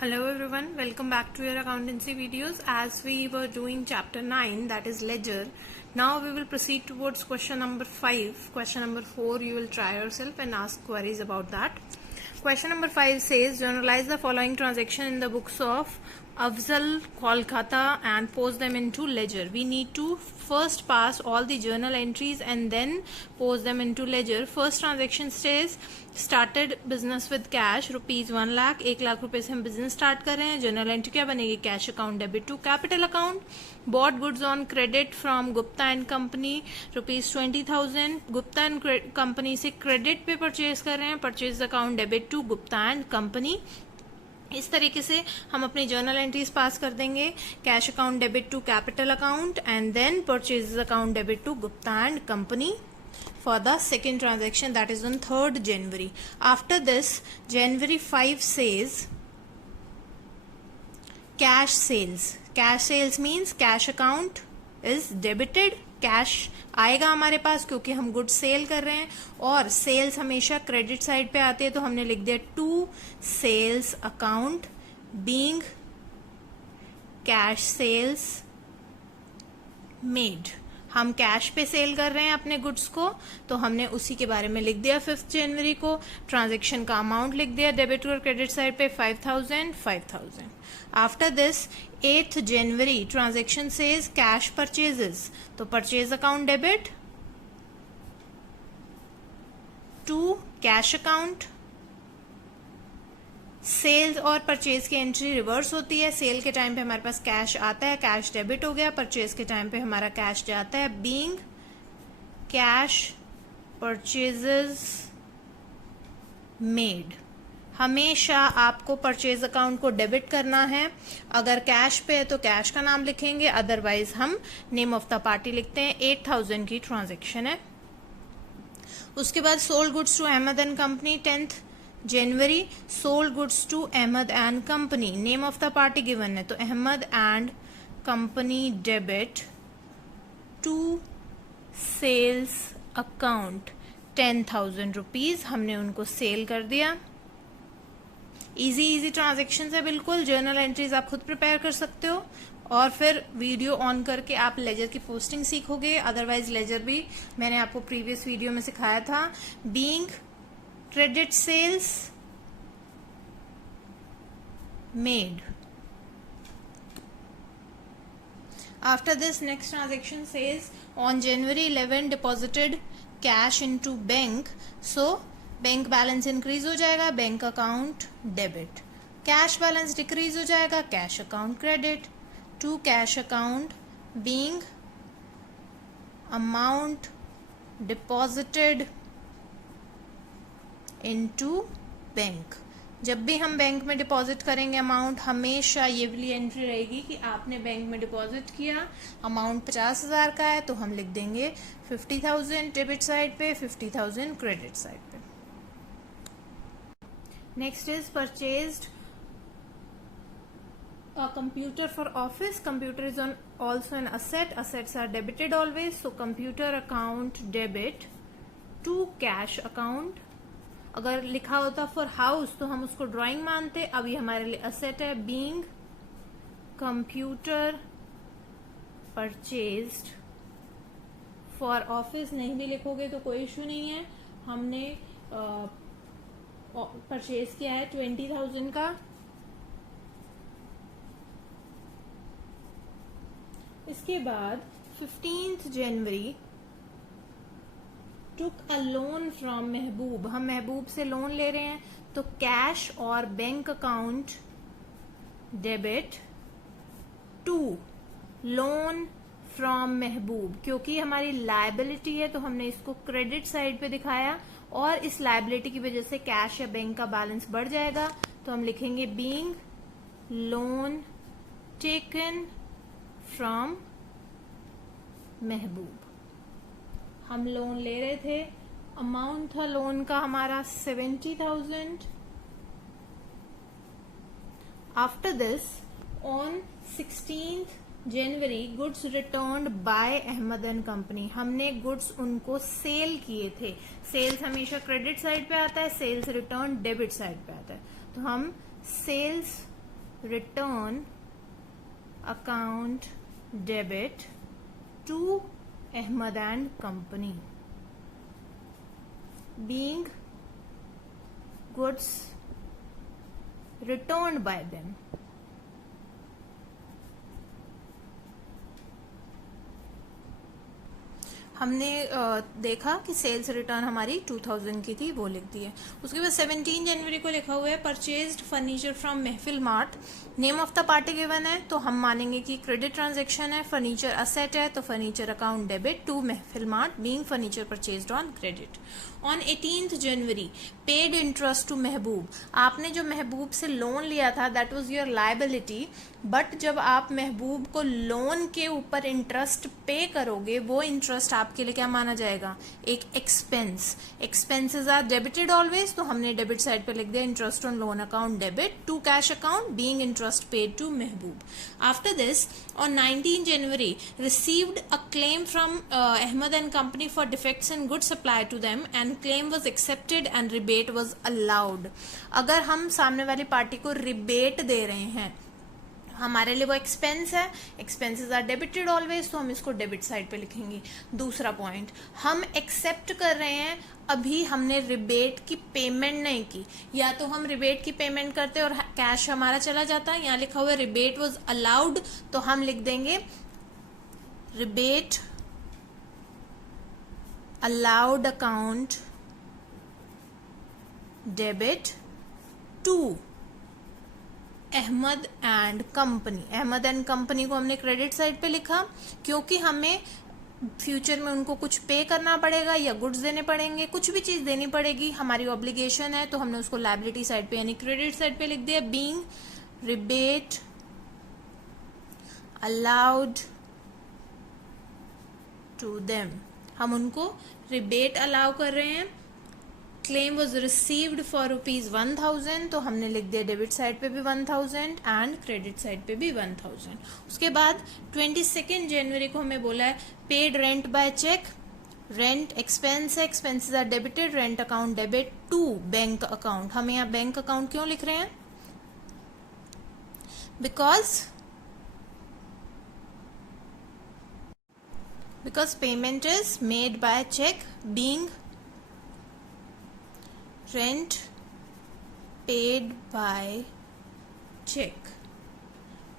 Hello everyone, welcome back to your accountancy videos. As we were doing chapter 9, that is ledger, now we will proceed towards question number 5. Question number 4 you will try yourself and ask queries about that. Question number 5 says journalize the following transaction in the books of Afzal Kolkata and post them into ledger. We need to first pass all the journal entries and then post them into ledger. First transaction says started business with cash rupees 1 lakh, 1 lakh रुपए से हम business start कर रहे हैं. Journal entry क्या बनेगी? Cash account debit to capital account. Bought goods on credit from Gupta and company rupees 20,000. Gupta and company से credit पे परचेज कर रहे हैं. Purchase account debit to Gupta and company. इस तरीके से हम अपनी जर्नल एंट्रीज पास कर देंगे. Cash account debit to capital account and then purchase account debit to Gupta and company for the second transaction, that is on 3rd January. After this, January 5 says cash sales. Cash sales means cash account is debited. Cash आएगा हमारे पास क्योंकि हम good cell कर रहे हैं और sales हमेशा credit side पे आती है, तो हमने लिख दिया to sales account being cash sales made. हम कैश पे सेल कर रहे हैं अपने गुड्स को, तो हमने उसी के बारे में लिख दिया 5th जनवरी को. ट्रांजेक्शन का अमाउंट लिख दिया डेबिट और क्रेडिट साइड पे 5,000. After this 8th January transaction says cash purchases, तो purchase account debit to cash account. Sales और परचेज की एंट्री रिवर्स होती है. सेल के टाइम पे हमारे पास कैश आता है, कैश डेबिट हो गया. परचेज के टाइम पे हमारा कैश जाता है. Being cash purchases made. हमेशा आपको परचेज अकाउंट को डेबिट करना है. अगर कैश पे है तो कैश का नाम लिखेंगे, अदरवाइज हम नेम ऑफ द पार्टी लिखते हैं. 8,000 की ट्रांजेक्शन है. उसके बाद sold goods to Ahmed and company 10th January. Sold goods to Ahmed and company. Name of the party given है, तो Ahmed and company debit to sales account 10,000 rupees. हमने उनको सेल कर दिया. इजी ट्रांजेक्शन है बिल्कुल. जर्नल एंट्रीज आप खुद प्रिपेयर कर सकते हो और फिर वीडियो ऑन करके आप लेजर की पोस्टिंग सीखोगे. अदरवाइज लेजर भी मैंने आपको प्रीवियस वीडियो में सिखाया था. Being credit sales made. After this, next transaction says on January 11 deposited cash into bank, so bank balance increase हो जाएगा, bank account debit. Cash balance decrease हो जाएगा, cash account credit to cash account being amount deposited into bank. जब भी हम bank में deposit करेंगे amount, हमेशा ये वाली एंट्री रहेगी कि आपने बैंक में डिपॉजिट किया, अमाउंट 50,000 का है, तो हम लिख देंगे 50,000 डेबिट साइड पे, 50,000 क्रेडिट साइड पे. Next is purchased a computer for office. Computer is also an asset. Assets are debited always, so computer account debit to cash account. अगर लिखा होता फॉर हाउस तो हम उसको ड्राइंग मानते. अभी हमारे लिए असेट है. Being computer purchased for office. नहीं भी लिखोगे तो कोई इशू नहीं है. हमने परचेज किया है 20,000 का. इसके बाद 15th January took a loan from महबूब. हम महबूब से लोन ले रहे हैं, तो कैश और bank account debit to loan from Mahboob. क्योंकि हमारी लायबिलिटी है तो हमने इसको क्रेडिट साइड पे दिखाया और इस लायबिलिटी की वजह से कैश या बैंक का बैलेंस बढ़ जाएगा, तो हम लिखेंगे बीइंग लोन टेकन फ्रॉम महबूब. हम लोन ले रहे थे, अमाउंट था लोन का हमारा 70,000. After this on 16th January goods returned by Ahmed and company. हमने गुड्स उनको सेल किए थे. सेल्स हमेशा क्रेडिट साइड पे आता है, सेल्स रिटर्न डेबिट साइड पे आता है, तो हम sales return account debit to Ahmed and Company, being goods returned by them. हमने देखा कि सेल्स रिटर्न हमारी 2000 की थी, वो लिख दी है। उसके बाद 17 जनवरी को लिखा हुआ है purchased furniture from Mahfil Mart. Name of the party given है तो हम मानेंगे कि क्रेडिट ट्रांजैक्शन है। फर्नीचर असेट है तो furniture account debit to Mahfil Mart, being furniture purchased on credit. On 18th January paid interest to Mahboob. आपने जो महबूब से लोन लिया था that was your liability, but जब आप महबूब को लोन के ऊपर इंटरेस्ट पे करोगे वो इंटरेस्ट आपके लिए क्या माना जाएगा? एक expense. Expenses are debited always, तो हमने डेबिट साइड पे लिख दिया interest on loan account debit to cash account, being interest paid to Mahboob. After this on 19 January received a claim from Ahmed and Company for defects in goods supplied to them and claim was accepted and rebate was allowed। अगर हम सामने वाली party को rebate दे रहे हैं, हमारे लिए वो एक्सपेंस है, एक्सपेंसेस आर डेबिटेड ऑलवेज, तो हम इसको डेबिट साइड पे लिखेंगे। दूसरा पॉइंट, हम एक्सेप्ट कर रहे हैं, अभी हमने रिबेट की पेमेंट नहीं की। या तो हम रिबेट की पेमेंट करते और कैश हमारा चला जाता, यहाँ लिखा हुआ है रिबेट वाज अलाउड, तो हम लिख देंगे rebate allowed account debit to Ahmed and company. Ahmed and company को हमने क्रेडिट साइड पे लिखा क्योंकि हमें फ्यूचर में उनको कुछ पे करना पड़ेगा या गुड्स देने पड़ेंगे, कुछ भी चीज देनी पड़ेगी, हमारी ऑब्लिगेशन है, तो हमने उसको लायबिलिटी साइड पे यानी क्रेडिट साइड पे लिख दिया। Being rebate allowed to them, हम उनको रिबेट अलाउ कर रहे हैं। क्लेम वॉज रिसीव्ड फॉर ₹1000, तो हमने लिख दिया डेबिट साइड पे भी 1000 एंड क्रेडिट साइड पे भी 1000। उसके बाद 22 जनवरी को हमें बोला है paid rent by cheque. Rent expense है, expenses are debited, rent account debit to bank account. हम यहाँ बैंक अकाउंट क्यों लिख रहे हैं? Because payment is made by cheque, being rent paid by check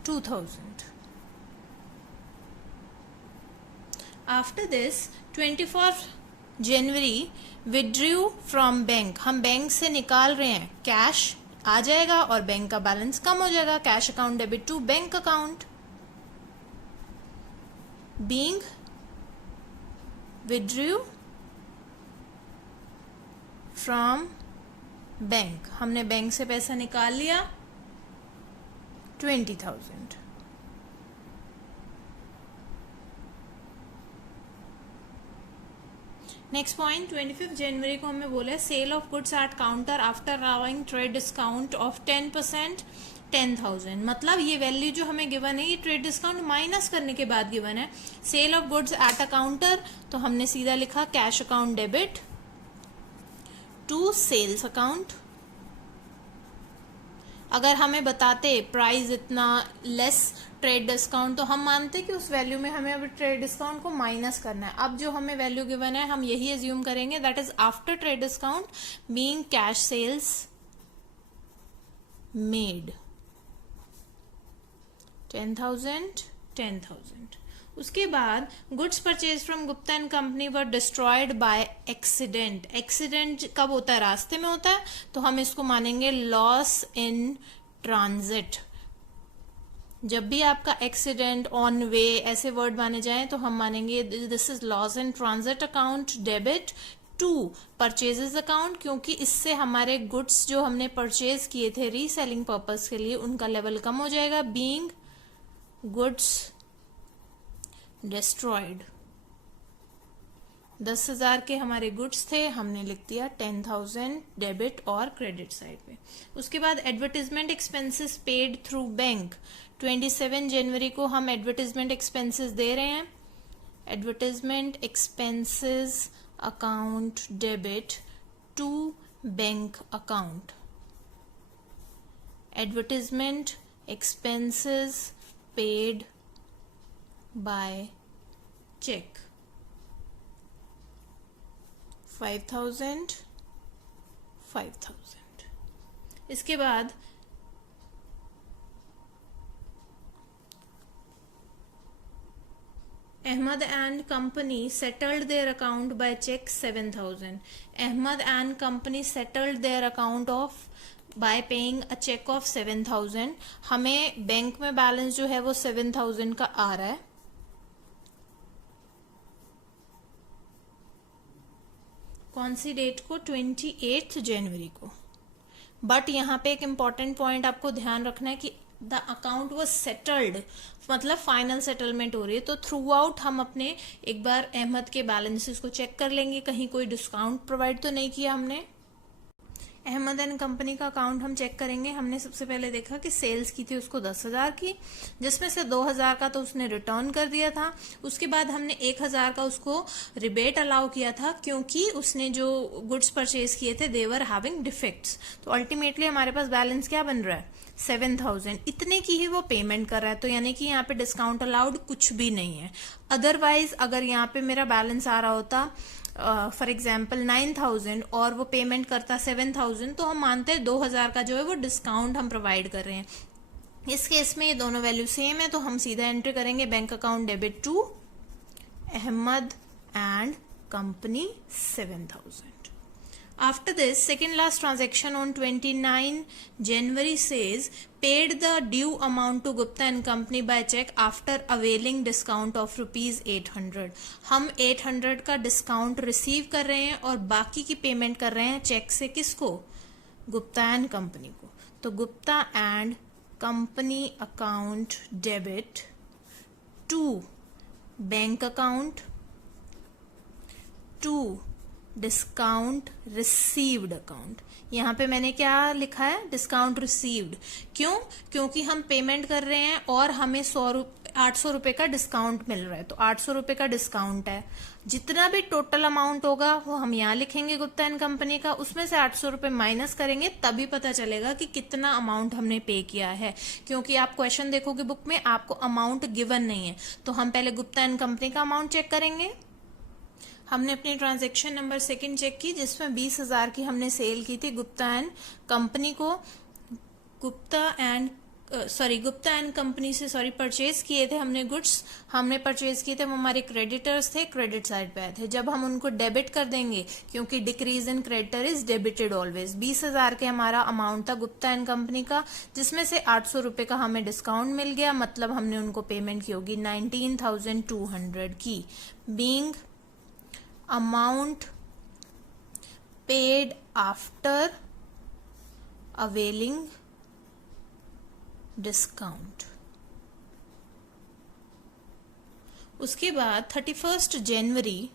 2000। After this 24th January withdrew from bank. हम bank से निकाल रहे हैं, कैश आ जाएगा और बैंक का बैलेंस कम हो जाएगा। Cash account debit to bank account, being withdrew from bank. हमने बैंक से पैसा निकाल लिया 20,000। नेक्स्ट पॉइंट 25 जनवरी को हमें बोला sale of goods at counter after allowing trade discount of 10% 10,000। मतलब ये वैल्यू जो हमें गिवन है ये ट्रेड डिस्काउंट माइनस करने के बाद गिवन है। Sale of goods at a counter, तो हमने सीधा लिखा cash account debit to sales account. अगर हमें बताते प्राइस इतना लेस ट्रेड डिस्काउंट, तो हम मानते कि उस वैल्यू में हमें अब ट्रेड डिस्काउंट को माइनस करना है। अब जो हमें वैल्यू गिवन है हम यही एज्यूम करेंगे that is after trade discount, being cash sales made 10,000 10,000। उसके बाद goods purchase from Gupta and company were destroyed by accident. Accident कब होता है? रास्ते में होता है, तो हम इसको मानेंगे लॉस इन ट्रांजिट। जब भी आपका एक्सीडेंट, ऑन वे ऐसे वर्ड माने जाएं तो हम मानेंगे this is loss in transit account debit to purchases account, क्योंकि इससे हमारे गुड्स जो हमने परचेज किए थे रीसेलिंग पर्पस के लिए उनका लेवल कम हो जाएगा। बीइंग गुड्स डिस्ट्रॉयड, 10,000 के हमारे गुड्स थे, हमने लिख दिया 10,000 डेबिट और क्रेडिट साइड पे। उसके बाद advertisement expenses paid through bank. 27 जनवरी को हम एडवर्टीजमेंट एक्सपेंसेस दे रहे हैं। Advertisement expenses account debit to bank account. Advertisement expenses paid by cheque 5,000 5,000। इसके बाद Ahmad and company settled their account by check 7,000. Ahmad and company settled their account of by paying a check of 7,000. हमें bank में balance जो है वो 7,000 का आ रहा है। कौन सी डेट को? 28 जनवरी को। बट यहाँ पे एक इम्पॉर्टेंट पॉइंट आपको ध्यान रखना है कि द अकाउंट वॉज सेटल्ड, मतलब फाइनल सेटलमेंट हो रही है। तो थ्रू आउट हम अपने एक बार अहमद के बैलेंसेस को चेक कर लेंगे, कहीं कोई डिस्काउंट प्रोवाइड तो नहीं किया हमने। अहमद एंड कंपनी का अकाउंट हम चेक करेंगे। हमने सबसे पहले देखा कि सेल्स की थी उसको 10,000 की, जिसमें से 2,000 का तो उसने रिटर्न कर दिया था। उसके बाद हमने 1,000 का उसको रिबेट अलाउ किया था, क्योंकि उसने जो गुड्स परचेज किए थे दे वर हैविंग डिफेक्ट्स। तो अल्टीमेटली हमारे पास बैलेंस क्या बन रहा है? 7,000। इतने की ही वो पेमेंट कर रहा है, तो यानी कि यहाँ पे डिस्काउंट अलाउड कुछ भी नहीं है। अदरवाइज अगर यहाँ पे मेरा बैलेंस आ रहा होता फॉर एग्जाम्पल 9,000 और वो पेमेंट करता 7,000, तो हम मानते हैं 2,000 का जो है वो डिस्काउंट हम प्रोवाइड कर रहे हैं। इस केस में ये दोनों वैल्यू सेम है, तो हम सीधा एंट्री करेंगे bank account debit to Ahmed and company 7,000। After this, second last transaction on 29 January says paid the due amount to Gupta and Company by check after availing discount of rupees 800. हम 800 का discount receive कर रहे हैं और बाकी की payment कर रहे हैं चेक से। किसको? गुप्ता एंड कंपनी को। तो Gupta and company account debit to bank account to discount received account. यहाँ पे मैंने क्या लिखा है? Discount received. क्यों? क्योंकि हम पेमेंट कर रहे हैं और हमें 800 रुपए का डिस्काउंट मिल रहा है, तो 800 रुपए का डिस्काउंट है। जितना भी टोटल अमाउंट होगा वो हम यहाँ लिखेंगे गुप्ता एंड कंपनी का, उसमें से 800 रुपए माइनस करेंगे, तभी पता चलेगा कि कितना अमाउंट हमने पे किया है। क्योंकि आप क्वेश्चन देखोगे बुक में, आपको अमाउंट गिवन नहीं है। तो हम पहले गुप्ता एंड कंपनी का अमाउंट चेक करेंगे। हमने अपनी ट्रांजैक्शन नंबर 2 चेक की, जिसमें 20,000 की हमने सेल की थी गुप्ता एंड कंपनी को। गुप्ता एंड कंपनी से परचेज किए थे हमने गुड्स। हमने परचेज किए थे, वो हमारे क्रेडिटर्स थे, क्रेडिट साइड पे आए थे। जब हम उनको डेबिट कर देंगे, क्योंकि decrease in creditor is debited always. 20,000 के हमारा अमाउंट था गुप्ता एंड कंपनी का, जिसमें से 800 रुपए का हमें डिस्काउंट मिल गया, मतलब हमने उनको पेमेंट की होगी 19,200 की, being amount paid after availing discount। उसके बाद 31 जनवरी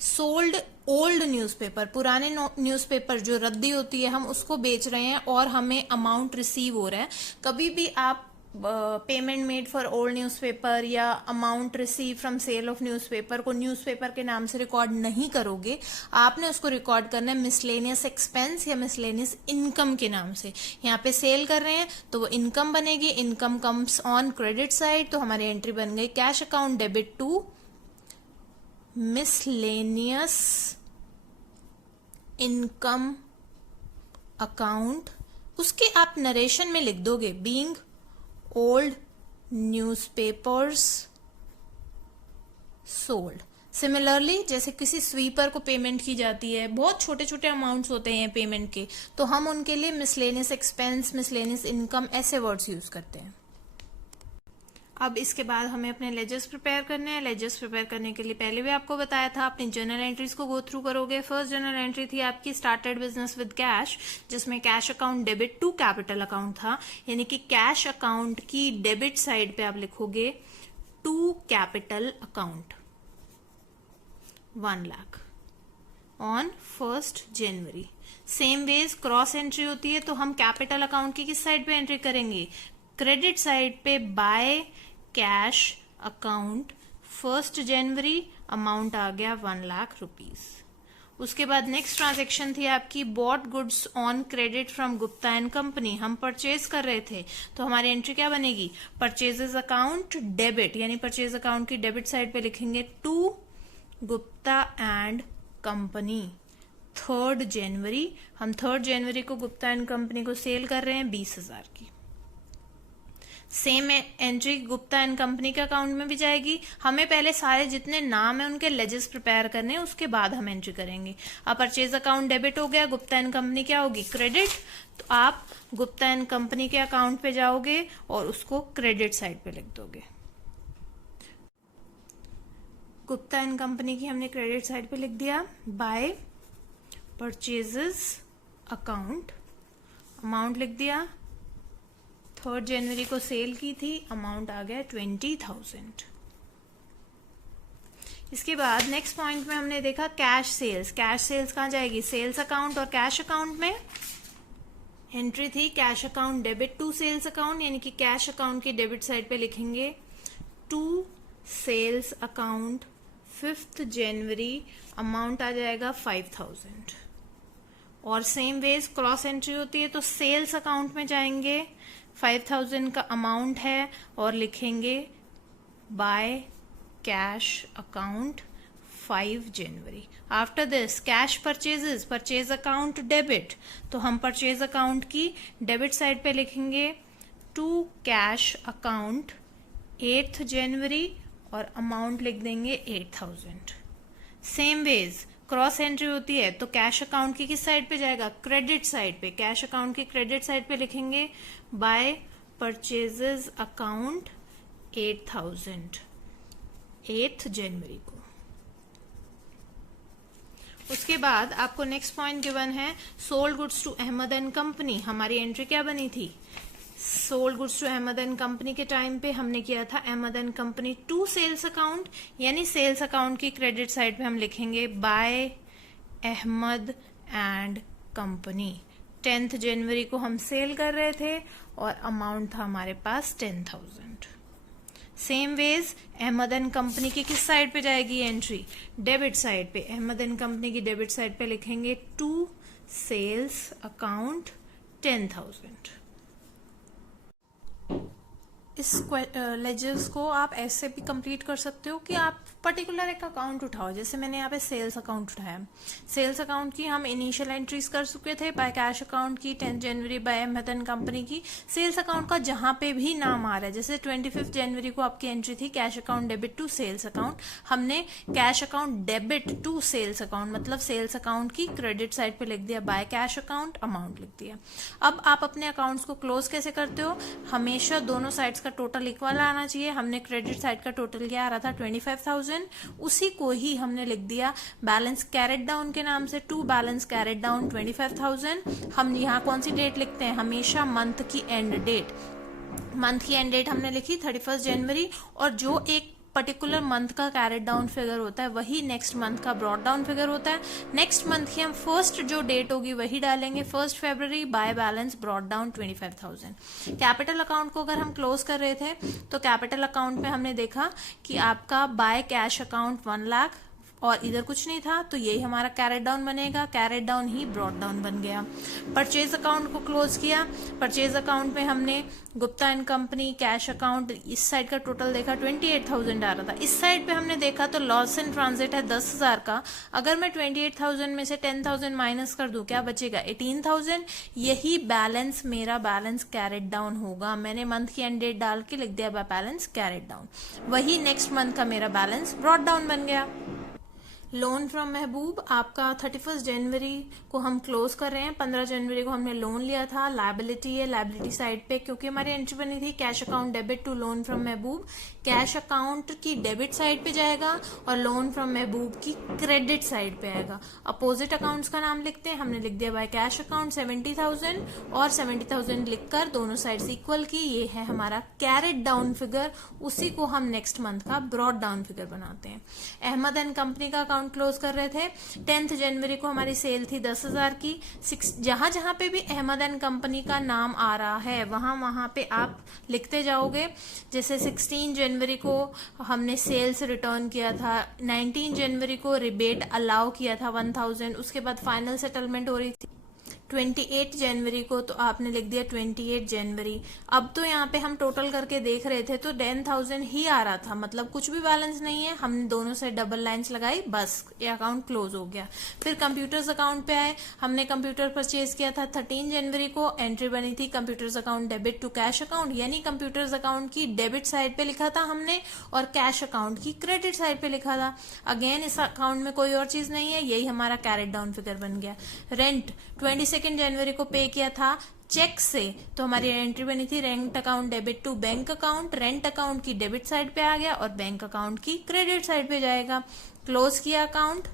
सोल्ड ओल्ड न्यूज़पेपर, पुराने न्यूज़पेपर जो रद्दी होती है हम उसको बेच रहे हैं और हमें अमाउंट रिसीव हो रहा है। कभी भी आप payment made for old newspaper या amount receive from sale of newspaper को न्यूज़पेपर के नाम से रिकॉर्ड नहीं करोगे, आपने उसको रिकॉर्ड करना है मिसलेनियस एक्सपेंस या मिसलेनियस इनकम के नाम से। यहाँ पे सेल कर रहे हैं तो वो इनकम बनेगी, income comes on credit side, तो हमारी एंट्री बन गई cash account debit to miscellaneous income account. उसके आप नरेशन में लिख दोगे being old newspapers sold. Similarly जैसे किसी स्वीपर को पेमेंट की जाती है, बहुत छोटे छोटे अमाउंट्स होते हैं पेमेंट के, तो हम उनके लिए मिसलेनियस एक्सपेंस, मिसलेनियस इनकम ऐसे वर्ड्स यूज करते हैं। अब इसके बाद हमें अपने लेजर्स प्रिपेयर करने हैं। लेजर्स प्रिपेयर करने के लिए पहले भी आपको बताया था, अपनी जर्नल एंट्रीज को गो थ्रू करोगे। फर्स्ट जर्नल एंट्री थी आपकी स्टार्टेड बिजनेस विद कैश, जिसमें cash account debit to capital account था, यानी कि कैश अकाउंट की डेबिट साइड पे आप लिखोगे to capital account 1 lakh on 1 January. Same ways cross entry होती है, तो हम कैपिटल अकाउंट की किस साइड पे एंट्री करेंगे? क्रेडिट साइड पे बाय कैश अकाउंट 1 जनवरी, अमाउंट आ गया 1 लाख रुपीज। उसके बाद नेक्स्ट ट्रांजेक्शन थी आपकी bot goods on credit from Gupta and company, हम परचेज कर रहे थे, तो हमारी एंट्री क्या बनेगी, परचेजेस अकाउंट डेबिट, यानी परचेज अकाउंट की डेबिट साइड पे लिखेंगे टू गुप्ता एंड कंपनी 3 जनवरी, हम 3 जनवरी को गुप्ता एंड कंपनी को सेल कर रहे हैं 20,000 की। Same entry Gupta and company के अकाउंट में भी जाएगी, हमें पहले सारे जितने नाम है उनके लेजेस प्रिपेयर करने हैं, उसके बाद हम एंट्री करेंगे। अब परचेज अकाउंट डेबिट हो गया, गुप्ता एंड कंपनी क्या होगी, क्रेडिट, तो आप गुप्ता एंड कंपनी के अकाउंट पे जाओगे और उसको क्रेडिट साइड पे लिख दोगे। गुप्ता एंड कंपनी की हमने क्रेडिट साइड पे लिख दिया, बाय परचेजेस अकाउंट, अमाउंट लिख दिया, 3 जनवरी को सेल की थी, अमाउंट आ गया 20,000। इसके बाद नेक्स्ट पॉइंट में हमने देखा कैश सेल्स, कैश सेल्स कहाँ जाएगी, सेल्स अकाउंट और कैश अकाउंट में एंट्री थी cash account debit to sales account, यानी कि कैश अकाउंट की डेबिट साइड पे लिखेंगे टू सेल्स अकाउंट 5 जनवरी, अमाउंट आ जाएगा 5,000। और सेम वेज क्रॉस एंट्री होती है तो सेल्स अकाउंट में जाएंगे, 5,000 का अमाउंट है और लिखेंगे bye cash account 5 January. After this cash purchases, purchase account debit, तो हम परचेज अकाउंट की डेबिट साइड पे लिखेंगे टू कैश अकाउंट 8 जनवरी और अमाउंट लिख देंगे 8,000। सेम वेज क्रॉस एंट्री होती है तो कैश अकाउंट की किस साइड पे जाएगा, क्रेडिट साइड पे, कैश अकाउंट की क्रेडिट साइड पे लिखेंगे बाय परचेजेस अकाउंट 8,000 8 जनवरी को। उसके बाद आपको नेक्स्ट पॉइंट गिवन है sold goods to Ahmed and company, हमारी एंट्री क्या बनी थी, sold goods to Ahmed and company के टाइम पे हमने किया था Ahmed and company to sales account, यानी सेल्स अकाउंट की क्रेडिट साइड पे हम लिखेंगे बाय अहमद एंड कंपनी। 10 जनवरी को हम सेल कर रहे थे और अमाउंट था हमारे पास 10,000। Same ways Ahmed and company की किस साइड पे जाएगी एंट्री, डेबिट साइड पे, अहमद एंड कंपनी की डेबिट साइड पे लिखेंगे टू सेल्स अकाउंट 10,000। इस लेजर्स को आप ऐसे भी कंप्लीट कर सकते हो कि आप पर्टिकुलर एक अकाउंट उठाओ, जैसे मैंने यहाँ पे सेल्स अकाउंट उठाया, सेल्स अकाउंट की हम इनिशियल एंट्रीज कर चुके थे, बाय कैश अकाउंट की 10 जनवरी बाय अहमद एंड कंपनी की, सेल्स अकाउंट का जहां पे भी नाम आ रहा है, जैसे 25 जनवरी को आपकी एंट्री थी cash account debit to sales account, हमने cash account debit to sales account मतलब सेल्स अकाउंट की क्रेडिट साइड पे लिख दिया बाय कैश अकाउंट, अमाउंट लिख दिया। अब आप अपने अकाउंट्स को क्लोज कैसे करते हो, हमेशा दोनों साइड्स का टोटल इक्वल आना चाहिए। हमने क्रेडिट साइड का टोटल क्या आ रहा था 25,000, उसी को ही हमने लिख दिया बैलेंस कैरेट डाउन के नाम से, टू बैलेंस कैरेट डाउन 25,000। हम यहाँ कौन सी डेट लिखते हैं, हमेशा मंथ की एंड डेट, मंथ की एंड डेट हमने लिखी 31 जनवरी, और जो एक पर्टिकुलर मंथ का कैरेट डाउन फिगर होता है वही नेक्स्ट मंथ का ब्रॉड डाउन फिगर होता है। नेक्स्ट मंथ की हम फर्स्ट जो डेट होगी वही डालेंगे, 1 फरवरी, by balance brought down 25,000। Capital account को अगर हम क्लोज कर रहे थे तो कैपिटल अकाउंट में हमने देखा कि आपका बाय कैश अकाउंट 1 लाख और इधर कुछ नहीं था, तो यही हमारा कैरेट डाउन बनेगा, कैरेट डाउन ही ब्रॉड डाउन बन गया। परचेज अकाउंट को क्लोज किया, परचेज अकाउंट में हमने Gupta and company cash account, इस साइड का टोटल देखा 28,000 आ रहा था, इस साइड पे हमने देखा तो लॉस इन ट्रांजिट है 10,000 का, अगर मैं 28,000 में से 10,000 माइनस कर दूं क्या बचेगा 18,000, यही बैलेंस मेरा बैलेंस कैरेट डाउन होगा। मैंने मंथ की एंड डेट डाल के लिख दिया बैलेंस कैरेट डाउन, वही नेक्स्ट मंथ का मेरा बैलेंस ब्रॉड डाउन बन गया। लोन फ्रॉम महबूब आपका 31 जनवरी को हम क्लोज कर रहे हैं, 15 जनवरी को हमने लोन लिया था, लायबिलिटी है, लायबिलिटी साइड पे क्योंकि हमारी एंट्री बनी थी cash account debit to loan from Mahboob, cash account की डेबिट साइड पे जाएगा और लोन फ्रॉम महबूब की क्रेडिट साइड पे आएगा। अपोजिट अकाउंट्स का नाम लिखते हैं, हमने लिख दिया बाय कैश अकाउंट 70,000 और 70,000 लिखकर दोनों साइड इक्वल की, ये है हमारा कैरेट डाउन फिगर, उसी को हम नेक्स्ट मंथ का ब्रॉड डाउन फिगर बनाते हैं। अहमद एंड कंपनी का अकाउंट क्लोज कर रहे थे। 10 जनवरी को हमारी सेल थी 10,000 की। जहां जहां पे भी अहमद एंड कंपनी का नाम आ रहा है वहां वहां पे आप लिखते जाओगे। जैसे 16 जनवरी को हमने सेल्स रिटर्न किया था, 19 जनवरी को रिबेट अलाउ किया था 1000, उसके बाद फाइनल सेटलमेंट हो रही थी 28 जनवरी को, तो आपने लिख दिया 28 जनवरी। अब तो यहाँ पे हम टोटल करके देख रहे थे तो 10,000 ही आ रहा था, मतलब कुछ भी बैलेंस नहीं है। हमने दोनों से डबल लाइंस लगाई, बस ये अकाउंट क्लोज हो गया। फिर कंप्यूटर्स अकाउंट पे आए, हमने कंप्यूटर परचेज किया था 13 जनवरी को। एंट्री बनी थी computers account debit to cash account, यानी कंप्यूटर्स अकाउंट की डेबिट साइड पे लिखा था हमने और कैश अकाउंट की क्रेडिट साइड पे लिखा था। अगेन इस अकाउंट में कोई और चीज नहीं है, यही हमारा कैरेट डाउन फिगर बन गया। रेंट 22 जनवरी को पे किया था चेक से, तो हमारी एंट्री बनी थी rent account debit to bank account. Rent account की डेबिट साइड पे आ गया और बैंक अकाउंट की क्रेडिट साइड पे जाएगा। क्लोज किया अकाउंट।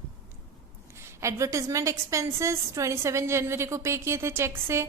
एडवर्टाइजमेंट एक्सपेंसेस 27 जनवरी को पे किए थे चेक से,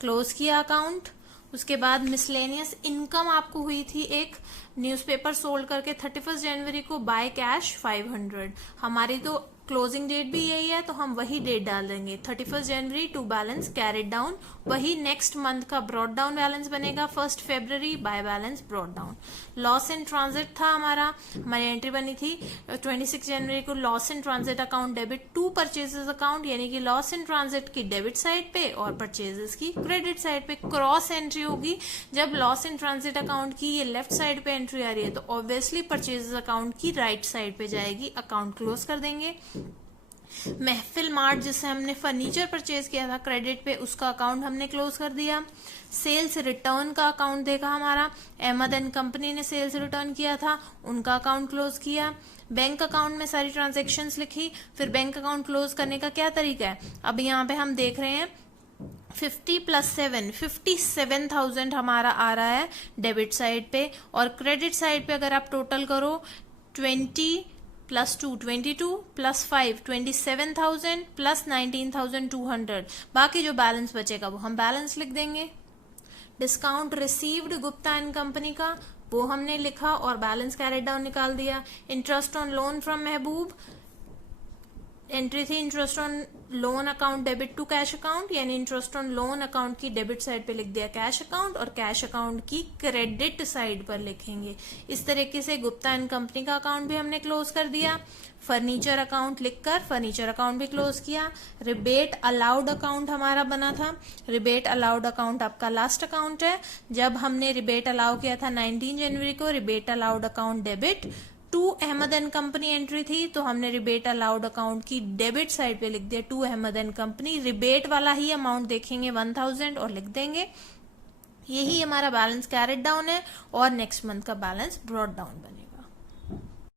क्लोज किया अकाउंट। उसके बाद मिसलेनियस इनकम आपको हुई थी एक, न्यूज़पेपर सोल्ड करके 31 जनवरी को बाय कैश 500। हमारी तो क्लोजिंग डेट भी यही है तो हम वही डेट डाल देंगे 31 जनवरी टू बैलेंस कैरिड डाउन। वही नेक्स्ट मंथ का ब्रॉड डाउन बैलेंस बनेगा 1 फरवरी by balance brought down. Loss in transit था हमारी एंट्री बनी थी 26 जनवरी को loss in transit account debit to purchases account, यानी कि लॉस इन ट्रांजिट की डेबिट साइड पे और परचेजेस की क्रेडिट साइड पे क्रॉस एंट्री होगी। जब लॉस इन ट्रांजिट अकाउंट की ये लेफ्ट साइड पे एंट्री आ रही है तो ऑब्वियसली परचेजेस अकाउंट की राइट साइड पे जाएगी, अकाउंट क्लोज कर देंगे। महफिल मार्ट जिससे हमने फर्नीचर परचेज किया था क्रेडिट पे, उसका अकाउंट हमने क्लोज कर दिया। सेल्स रिटर्न का अकाउंट देखा हमारा, अहमद एंड कंपनी ने सेल्स रिटर्न किया था, उनका अकाउंट क्लोज किया। बैंक अकाउंट में सारी ट्रांजेक्शन्स लिखी। फिर बैंक अकाउंट क्लोज करने का क्या तरीका है, अब यहाँ पे हम देख रहे हैं 50 + 7 57,000 हमारा आ रहा है डेबिट साइड पे, और क्रेडिट साइड पे अगर आप टोटल करो 20 + 2 22 + 5 27,000 + 19,200, बाकी जो बैलेंस बचेगा वो हम बैलेंस लिख देंगे। Discount received Gupta and company का वो हमने लिखा और बैलेंस कैरेट डाउन निकाल दिया। Interest on loan from Mahboob, entry थी interest on loan account debit to cash account, यानी इंटरेस्ट ऑन लोन अकाउंट की डेबिट साइड पे लिख दिया कैश अकाउंट और कैश अकाउंट की क्रेडिट साइड पर लिखेंगे। इस तरीके से गुप्ता एंड कंपनी का अकाउंट भी हमने क्लोज कर दिया। फर्नीचर अकाउंट लिखकर फर्नीचर अकाउंट भी क्लोज किया। रिबेट अलाउड अकाउंट हमारा बना था, रिबेट अलाउड अकाउंट आपका लास्ट अकाउंट है। जब हमने रिबेट अलाउ किया था 19 जनवरी को, rebate allowed account debit to Ahmed and company entry थी, तो हमने रिबेट अलाउड अकाउंट की डेबिट साइड पे लिख दिया to Ahmed and company. Rebate वाला ही अमाउंट देखेंगे 1000 और लिख देंगे। यही हमारा बैलेंस कैरेट डाउन है और नेक्स्ट मंथ का बैलेंस ब्रॉड डाउन बनेगा।